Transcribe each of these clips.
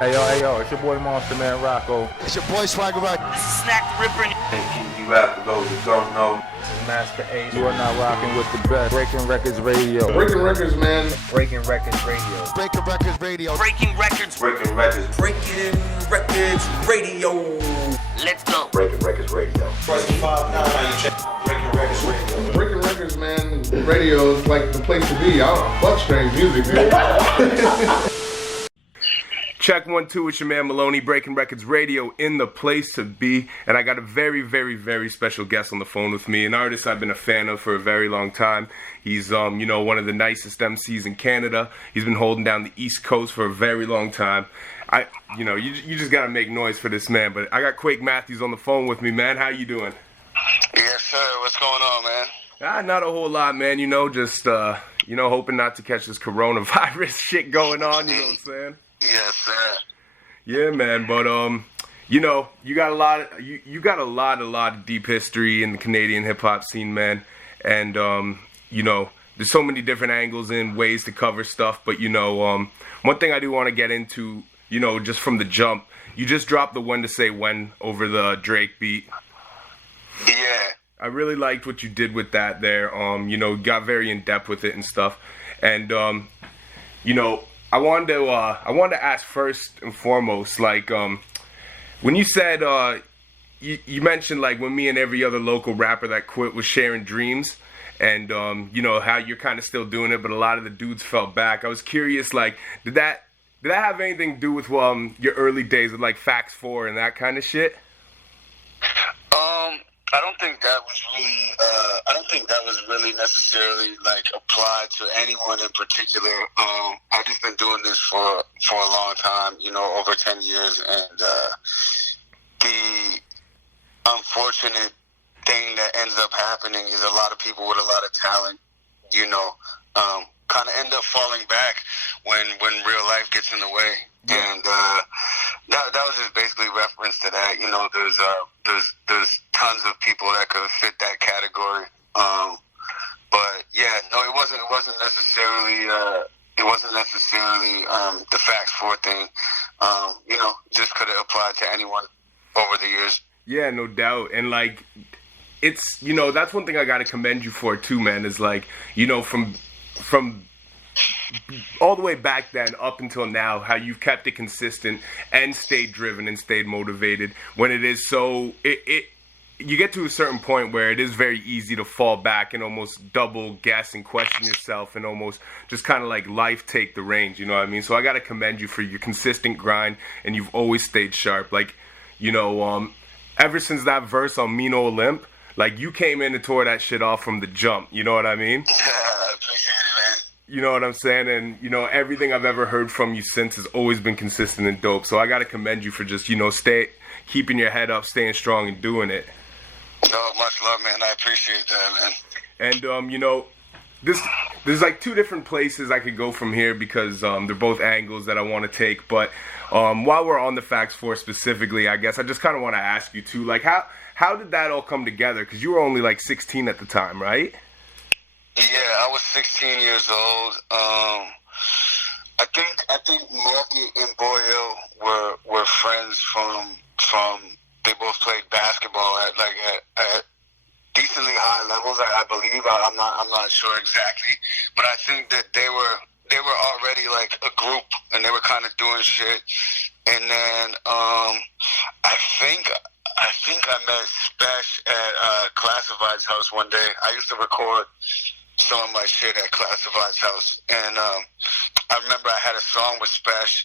Hey yo, it's your boy Monster Man Rocco. It's your boy Swagger Rock. This is Snack the Ripper. And you rap for those who don't know. Master Ace. You are now rocking with the best. Breaking Records Radio. Breaking Records, man. Breaking Records Radio. Breaking Records Radio. Breaking Records. Breaking Records. Breaking Records Radio. Let's go. Breaking Records Radio. Press 5-9, check Breaking Records Radio. Breaking Records, man. Radio is like the place to be. I don't know. Fuck strange music, dude. Check 1, 2, it's your man Maloney, Breaking Records Radio, in the place to be. And I got a very, very, very special guest on the phone with me, an artist I've been a fan of for a very long time. He's, one of the nicest MCs in Canada. He's been holding down the East Coast for a very long time. You just gotta make noise for this man. But I got Quake Matthews on the phone with me, man. How you doing? Yes, sir. What's going on, man? Not a whole lot, man. Just hoping not to catch this coronavirus shit going on. You know what I'm saying? Yes, sir. Yeah, man. But you got a lot of deep history in the Canadian hip hop scene, man. And there's so many different angles and ways to cover stuff. But one thing I do want to get into, just from the jump, you just dropped the When to Say When over the Drake beat. Yeah. I really liked what you did with that there. Got very in depth with it and stuff. And I wanted to ask first and foremost, like, when you said, you mentioned, like, when me and every other local rapper that quit was sharing dreams, and, how you're kind of still doing it, but a lot of the dudes fell back. I was curious, like, did that have anything to do with, your early days with, like, Facts 4 and that kind of shit? I don't think that was really necessarily like applied to anyone in particular. I've just been doing this for a long time, over 10 years, and the unfortunate thing that ends up happening is a lot of people with a lot of talent, kind of end up falling back when real life gets in the way. Yeah. And that was just basically reference to that. There's tons of people that could fit that category. But yeah, no, it wasn't necessarily the Facts 4 thing. Just could have applied to anyone over the years. Yeah, no doubt. And like, it's that's one thing I gotta commend you for too, man. Is like, from all the way back then up until now, how you've kept it consistent and stayed driven and stayed motivated when it is so you get to a certain point where it is very easy to fall back and almost double guess and question yourself and almost just kind of like life take the reins, you know what I mean? So I got to commend you for your consistent grind, and you've always stayed sharp. Like, ever since that verse on Mino Olymp, like, you came in and tore that shit off from the jump, you know what I mean? Yeah, I appreciate it, man. You know what I'm saying? And, everything I've ever heard from you since has always been consistent and dope. So I got to commend you for just, keeping your head up, staying strong, and doing it. No, much love, man. I appreciate that, man. And, there's like two different places I could go from here because they're both angles that I want to take. But while we're on the Facts 4 specifically, I guess I just kind of want to ask you, too, like, how did that all come together? Because you were only, like, 16 at the time, right? Yeah, I was 16 years old. I think Marky and Boyle were friends from they both played basketball at decently high levels, I believe. I'm not sure exactly, but I think that they were already like a group, and they were kind of doing shit. And then I think I met Spesh at Classified's house one day. I used to record some of my shit at Classified's house, and I remember I had a song with Spesh.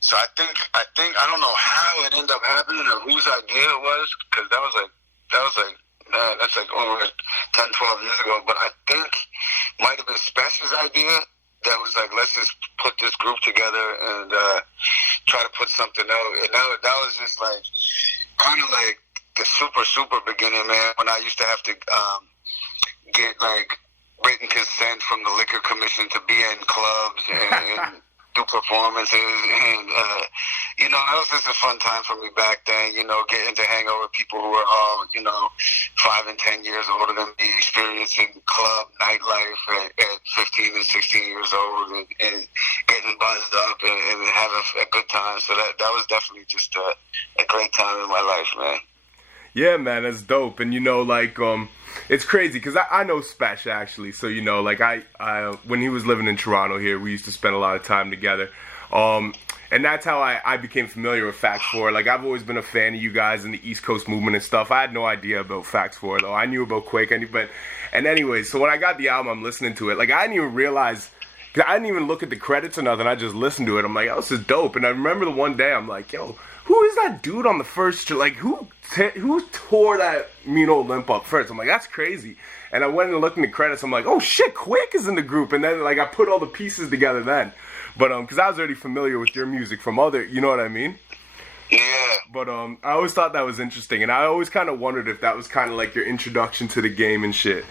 So I think I don't know how it ended up happening or whose idea it was, because that's like over 10, 12 years ago. But I think it might have been Spesh's idea that was like, let's just put this group together and try to put something out. And that was just like kind of like the super beginning, man, when I used to have to get like written consent from the liquor commission to be in clubs and do performances, and that was just a fun time for me back then, getting to hang out with people who were all, 5 and 10 years older than me, experiencing club nightlife at 15 and 16 years old and getting buzzed up and having a good time. So that was definitely just a great time in my life, man. Yeah, man, that's dope. And, it's crazy because I know Spesh, actually. So, I when he was living in Toronto here, we used to spend a lot of time together. And that's how I became familiar with Fact 4. Like, I've always been a fan of you guys in the East Coast movement and stuff. I had no idea about Fact 4, though. I knew about Quake. And anyway, so when I got the album, I'm listening to it. Like, I didn't even realize, I didn't even look at the credits or nothing. I just listened to it. I'm like, oh, this is dope. And I remember the one day, I'm like, yo, who is that dude on the first, like, who tore that Mean Old Limp up first? I'm like, that's crazy. And I went and looked in the credits. I'm like, oh, shit, Quake is in the group. And then, I put all the pieces together then. But, because I was already familiar with your music from other, you know what I mean? Yeah. But, I always thought that was interesting. And I always kind of wondered if that was kind of like your introduction to the game and shit.